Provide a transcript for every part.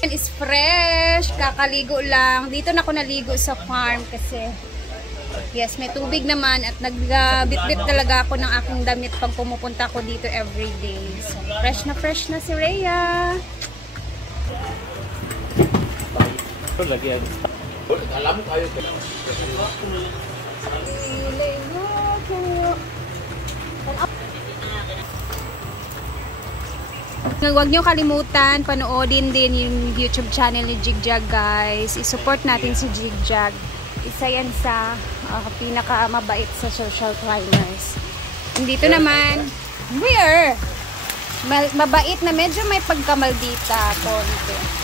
Is fresh, kakaligo lang. Dito na ako naligo sa farm kasi yes, may tubig naman at nagbitbit talaga ako ng aking damit pag pumupunta ako dito everyday. So, fresh na si Rhea. Alam mo tayo. Huwag nyo kalimutan, panoodin din yung YouTube channel ni Jigjag, guys. I-support natin si Jigjag. Isa yan sa pinakamabait sa social climbers. Dito naman, where? Mabait na medyo may pagkamaldita. Konti.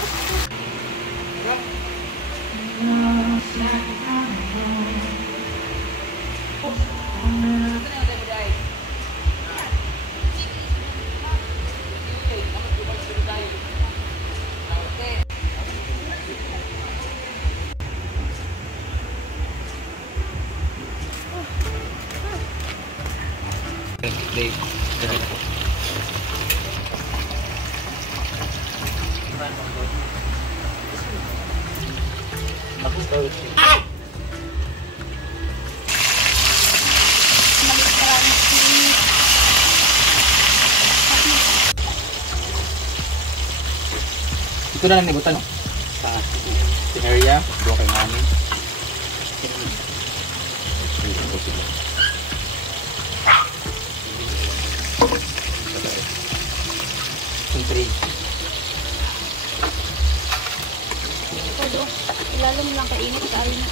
Ito na lang nibutan, no? Sa area, buwa kay namin. Lalo mo lang kainit tayo na.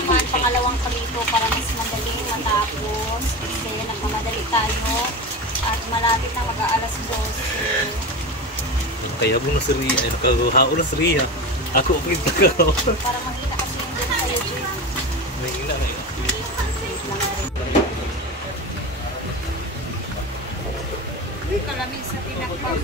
Naman pangalawang kalito para mas madaling matapos kasi nagmamadali tayo at malapit na mag-aalas 12. Kaya mo na si Rhea, ay nakahaon na si Rhea. Ako ang pagkakaw. Para mahina kasi yung doon sa'yo, Jim. Mahina na yun. Kalamig sa pinakpag.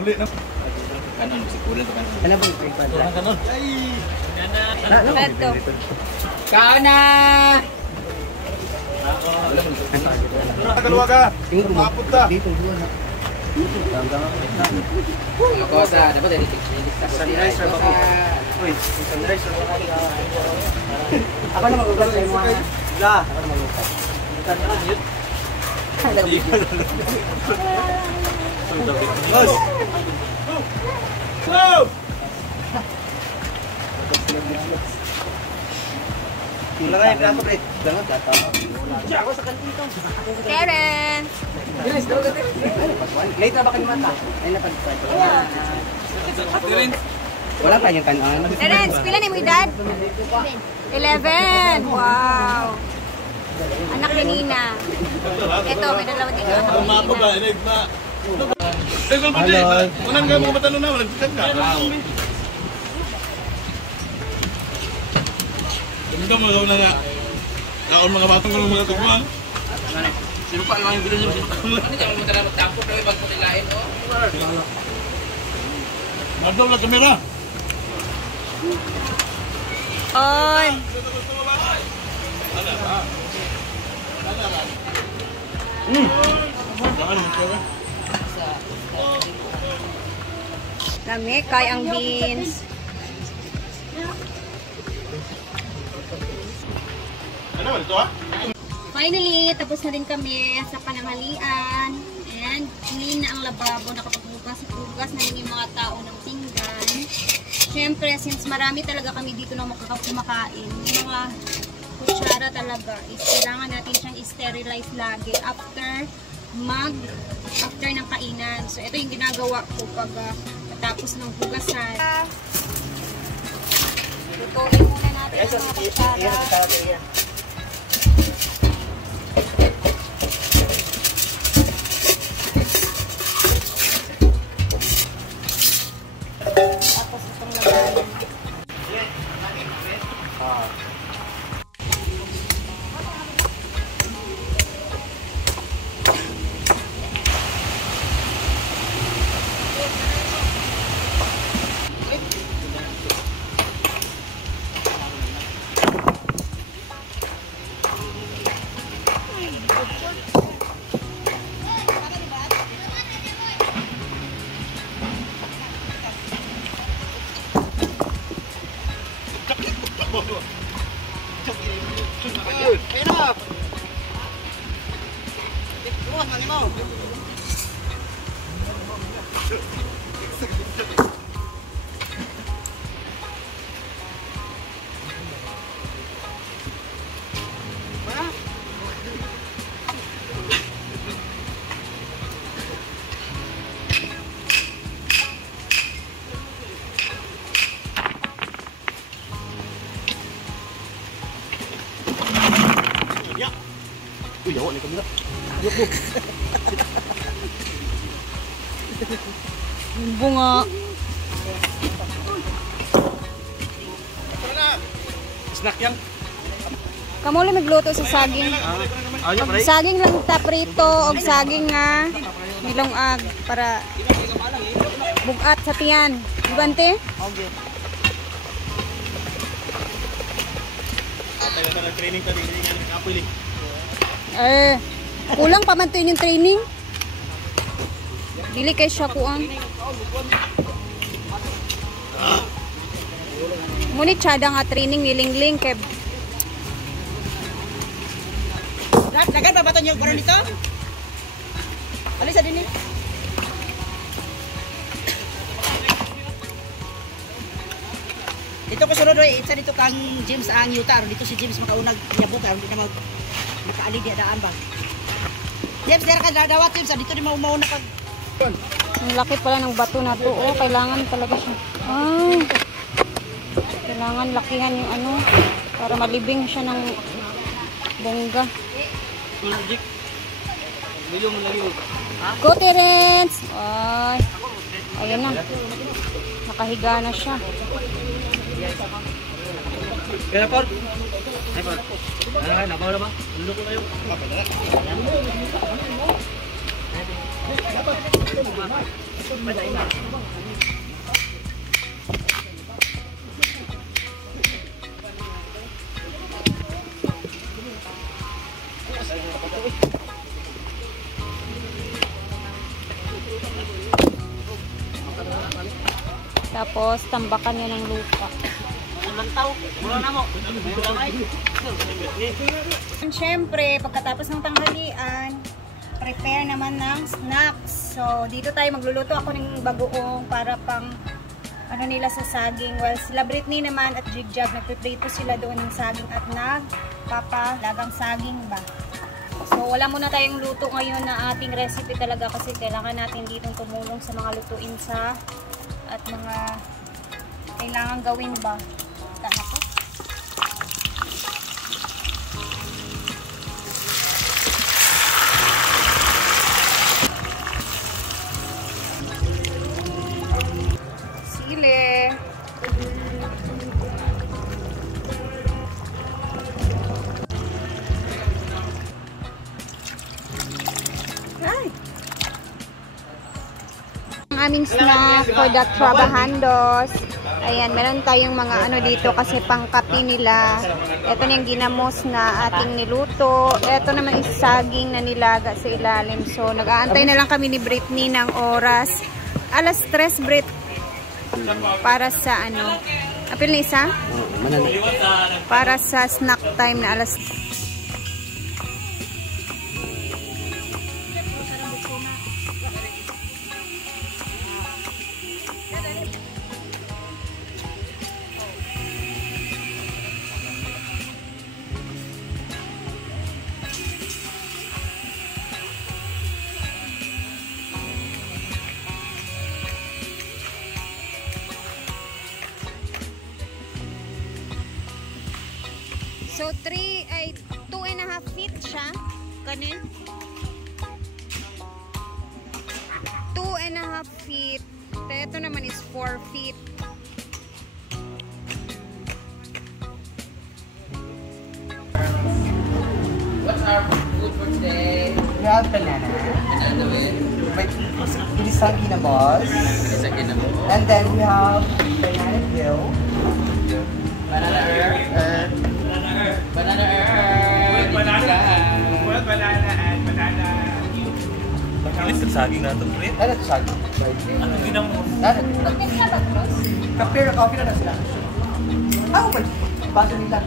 Uli na. Kanon, si Kulan to kanon. Ano bang tripod? Kanon. Ay! Kato. Kauna! Dalawa ka. Mapunta. Dito dua na. Kosa, dapat dari sunrise ra ba? Uy, sunrise ra ba? Ako na magugas sa imo. La. Ako na magugas. Bas. Go! Tulangay pa ako, pre. Dapat data. Ako sa kantito. Karen! Late na ba kayo mata? Ay, napagpad. Wala pa yung kanon. Terence, pila ni mo edad? 11! Wow! Anak ni Nina. Ito, may dalawa dito anak ni Nina. Tegal mo din. Unang nga mga matanong na, walang tikan ka. Ito mga na nga. Kaon mga batang ng mga tugman. Sino pa lang yung bilhin niyo? Ano yung mga dapat tampok na ibang punilain, no? Madol na kamera. Oy! Kami, kay ang beans. Ano ito ah? Finally, tapos na rin kami sa pananghalian. And clean na ang lababo. Nakapaghugas na rin yung mga tao ng pinggan. Siyempre, since marami talaga kami dito na kumakain, yung mga kutsara talaga is kailangan natin siyang i-sterilize lagi after ng kainan. So, ito yung ginagawa ko pag matapos ng hugasan. Lutuin muna natin ang mga kutsara. Tapos itong lagayan. Uy, yawa ni kamera. Bunga. Snack yang. Kamu ulit magluto sa saging. Saging lang taprito o saging nga nilongag para bugat sa tiyan. Bante? Okay. Tayo na nag-training tadi hindi nga nag-apil. Kulang pa man to yung training. Dili kay siya kuang. Ngunit tsada nga training nilingling kay Dagan pa ba ito yung parang dito? Alisa din eh. Dito ko sunod isa dito kang James ang yutar. Dito si James makaunag nyabot hindi na makaalig daan ba. James dara ka dawat James dito di maumauna pag. ang laki pala ng bato na to. Oh, kailangan talaga siya. Kailangan lakihan yung ano para malibing siya ng bongga. Go Terence! Ay, ayan na. Nakahiga na siya. Kaya Paul. Ay Paul. Ay, nabaw na ba? Lulo ko tayo. Tapos, tambakan niya ng lupa. Siyempre, pagkatapos ng tanghalian, prepare naman ng snacks. So, dito tayo magluluto ako ng bagoong para pang ano nila sa saging. Well, sila Britney naman at Jigjag, nagpiprito sila doon ng saging at nagpapalagang saging ba. So, wala muna tayong luto ngayon na ating recipe talaga kasi kailangan natin ditong tumulong sa mga lutuin sa at mga kailangan gawin ba. Tama po. Sili. Ang aming snack for the trabajandos. Ayan, meron tayong mga ano dito kasi pangkapi nila. Ito na yung ginamos na ating niluto. Ito naman is saging na nilaga sa ilalim. So, nag-aantay na lang kami ni Britney ng oras. Alas 3, Brit. Para sa ano. Apil na isa? Para sa snack time na alas. So, 2.5 feet siya. kanin. 2.5 feet. Ito naman is 4 feet. What's our food for today? We have banana Banana with with ginisang ginamos. isang ginamo. And then we have banana peel. Banana earth. Banana earth. Banana. Well, banana and banana. Bakit sa saging natin, pre? Ano ito siya? Ano ginamo? Ano? Kapira coffee na sila. Ah, okay. Baso nila.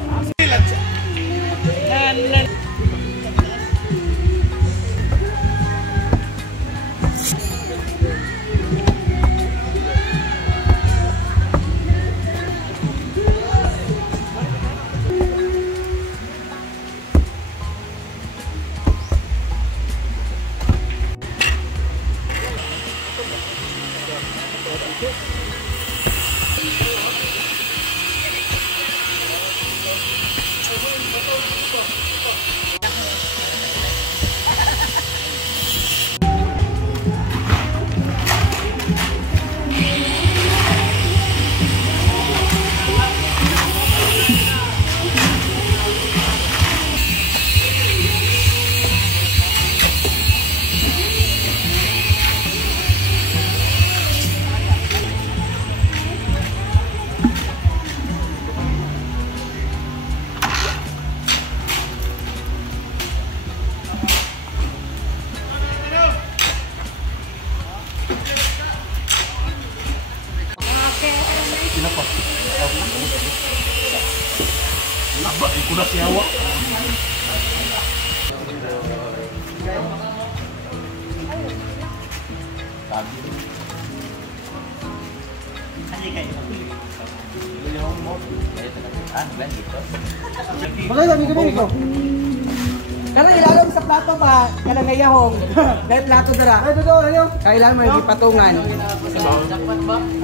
Laba, iko na siyawa. Bagay sabi ko ko. Kana ilalom sa plato pa, kana may yahong. Dahil plato dara. Ay dito, ayo. Kailan mo gipatungan.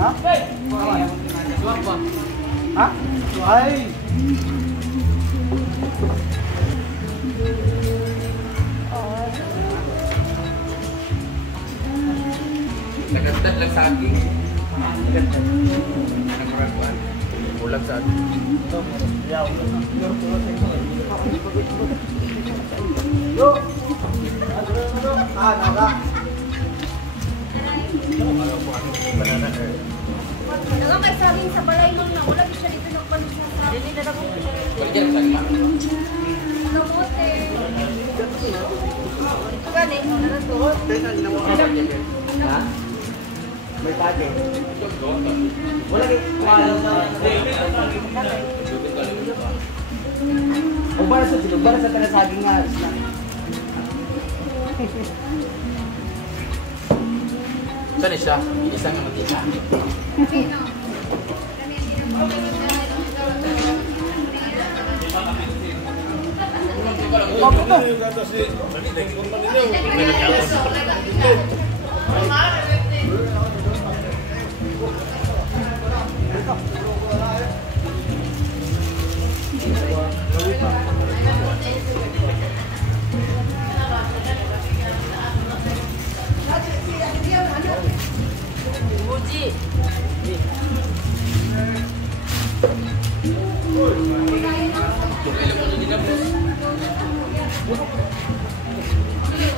Ha? Ha? Ay. Nagagdat lang sa akin. Nagkaraguan. Ulag sa akin. May saging sa balay mo na. Wala siya dito ng panusasabi. Dili na ako. Balikan sa akin. Kamote. Ito gani. Ha? May tagi. Wala kay wala sa. O para sa silog, para sa talasaging nga. Saan siya? Isang nga matika.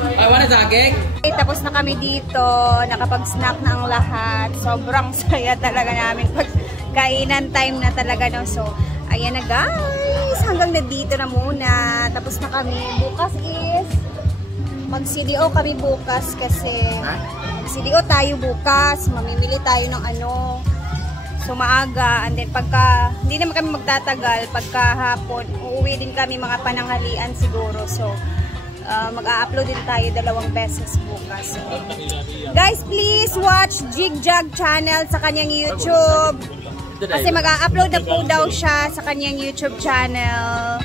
Ay, wala saging? Okay, tapos na kami dito. Nakapag-snack na ang lahat. Sobrang saya talaga namin. Pagkainan time na talaga. No? So, ayan na guys. Hanggang na dito na muna. Tapos na kami. Bukas is mag-CDO kami bukas kasi mag-CDO tayo bukas. Mamimili tayo ng ano. So, maaga. And then, pagka, hindi naman kami magtatagal. Pagka hapon, uuwi din kami mga pananghalian siguro. So, mag-a-upload din tayo 2 beses bukas. So, guys, please watch Jigjag channel sa kanyang YouTube. Kasi mag-a-upload na po daw siya sa kanyang YouTube channel.